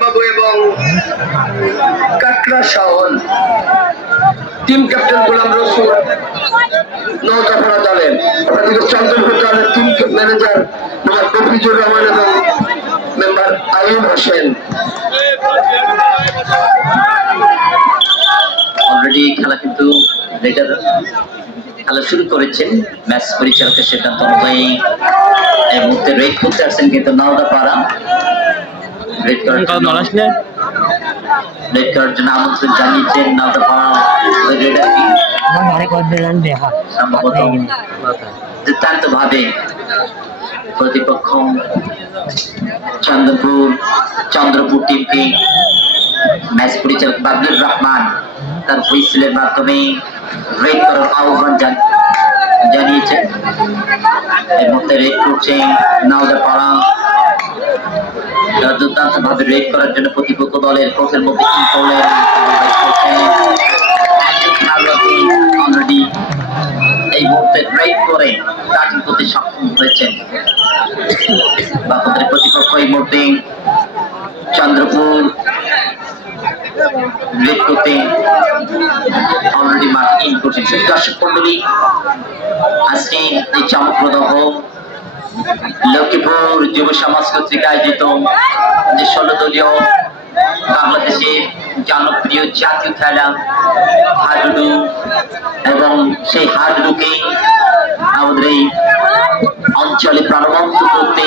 বাবু এবং team captain manager already খেলা কিন্তু খেলা শুরু করেছেন। ম্যাচ পরিচালকের সিদ্ধান্ত অনুযায়ী এই মুহূর্তে রেড করতে আসছেন কিন্তু নাওদা পাড়া। রেড করার জন্য রেড করার জন্য আমন্ত্রণ জানিয়েছেন সম্ভবত। দুর্দান্ত ভাবে প্রতিপক্ষ চন্দ্রপুর চন্দ্রপুর টিমকে ম্যাচ পরিচালক বাবলুর রহমান তার হুইসেলের মাধ্যমে রেড করার আহ্বান জান- জানিয়েছেন। এর মধ্যে রেড করছে নাওদা পাড়া দুর্দান্ত ভাবে রেড করার জন্য প্রতিপক্ষ দলের কোচের মধ্যে কি করলেন অলরেডি এই মুহূর্তে ব্রেক করে কাটিং করতে সক্ষম হয়েছেন। বাপদের প্রতিপক্ষ এই মুহূর্তে চন্দ্রপুর ব্রেক করতে অলরেডি ইন করছেন। দর্শক মন্ডলী আজকে এই চমকপ্রদহ লক্ষ্মীপুর যুব সমাজ কর্তৃক আয়োজিত যে ষোলো দলীয় বাংলাদেশের জনপ্রিয় জাতীয় খেলা হাডুডু এবং সেই হাডুডুকে আমাদের এই অঞ্চলে প্রাণবন্ত করতে,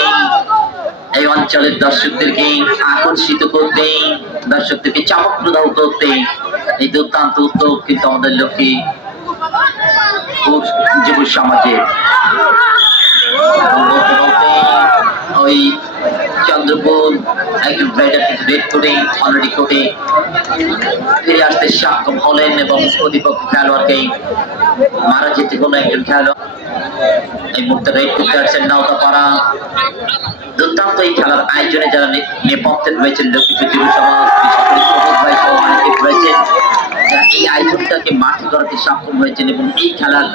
এই অঞ্চলের দর্শকদেরকে আকর্ষিত করতে, দর্শকদেরকে চমকপ্রদাহ করতে এই দুর্দান্ত উদ্যোগ কিন্তু আমাদের লক্ষ্যে যুব সমাজের। ওই চন্দ্রপুর একজন রাইডারকে রেড করে অলরেডি কোর্টে ফিরে আসতে সক্ষম হলেন এবং প্রতিপক্ষ খেলোয়াড়কে মারা যেতে কোনো একজন খেলোয়াড়। এই মুহূর্তে রেড করতে আসছেন নাওতাপাড়া। দুর্দান্ত এই খেলার আয়োজনে যারা নেপথ্যে রয়েছেন লক্ষ্মীপুর যুব সমাজ বিশেষ করে সবুজ ভাই সহ অনেকে রয়েছেন যারা এই আয়োজনটাকে মাঠে করাতে সক্ষম হয়েছেন এবং এই খেলার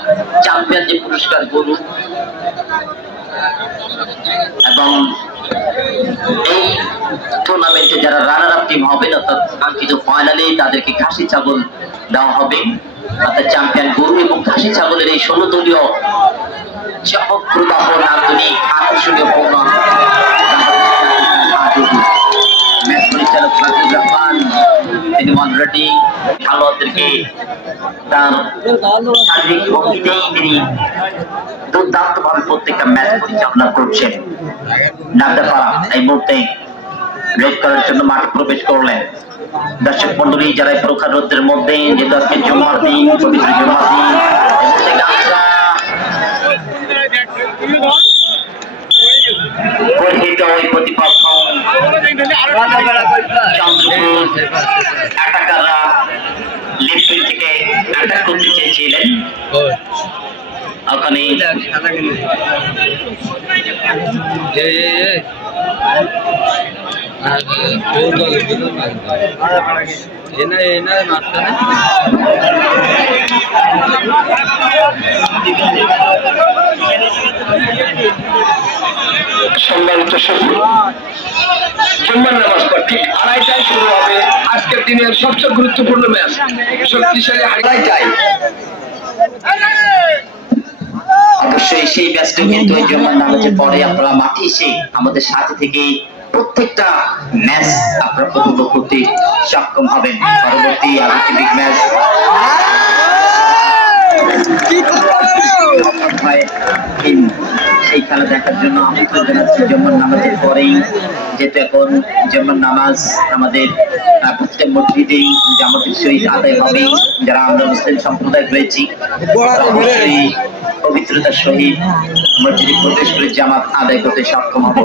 চ্যাম্পিয়ন যে পুরস্কার গরু এবং এই টুর্নামেন্টে যারা রানার আপ টিম হবে অর্থাৎ কাঙ্ক্ষিত ফাইনালে তাদেরকে খাসি ছাগল দেওয়া হবে। অর্থাৎ চ্যাম্পিয়ন গরু এবং খাসি ছাগলের এই ষোলো দলীয় চমকপ্রদাহ নান্দনিক আকর্ষণীয় পণ্য তিনি মন্ত্রটি খেলোয়াড়দেরকে তার শারীরিক ভঙ্গিতেই তিনি দুর্দান্ত ভাবে প্রত্যেকটা ম্যাচ পরিচালনা করছেন। নাগদাপাড়া এই মুহূর্তে রেড করার জন্য মাঠে প্রবেশ করলেন। দর্শক মন্ডলী, যারা প্রখার রোদ্রের মধ্যে যেহেতু আজকে জমা দিন, পবিত্র জমা দিন এই মুহূর্তে গামছা পরিহিত ওই প্রতিপক্ষ চন্দ্রপুর অ্যাটাকাররা থেকে অ্যাটাক করতে চেয়েছিলেন ওখানে সম্মানিত সফল জুম্মার নামাজ পর ঠিক আড়াইটায় আজকের দিনের সবচেয়ে গুরুত্বপূর্ণ ম্যাচ। শক্তিশালী আড়াইটায় অবশ্যই সেই ম্যাচটা কিন্তু ওই জন্য নামাজের পরে আপনারা মাঠে এসে আমাদের সাথে থেকে প্রত্যেকটা ম্যাচ আপনারা উপভোগ করতে সক্ষম হবেন। পরবর্তী বিগ ম্যাচ সেই খেলা দেখার জন্য আমন্ত্রণ নামাজের পরেই যেহেতু এখন জম্মার নামাজ আমাদের প্রত্যেক মসজিদেই জামাতের সহিত আদায় হবে। যারা আমরা মুসলিম সম্প্রদায় রয়েছি পবিত্রতার সহিত মসজিদে প্রবেশ করে জামাত আদায় করতে সক্ষম হব।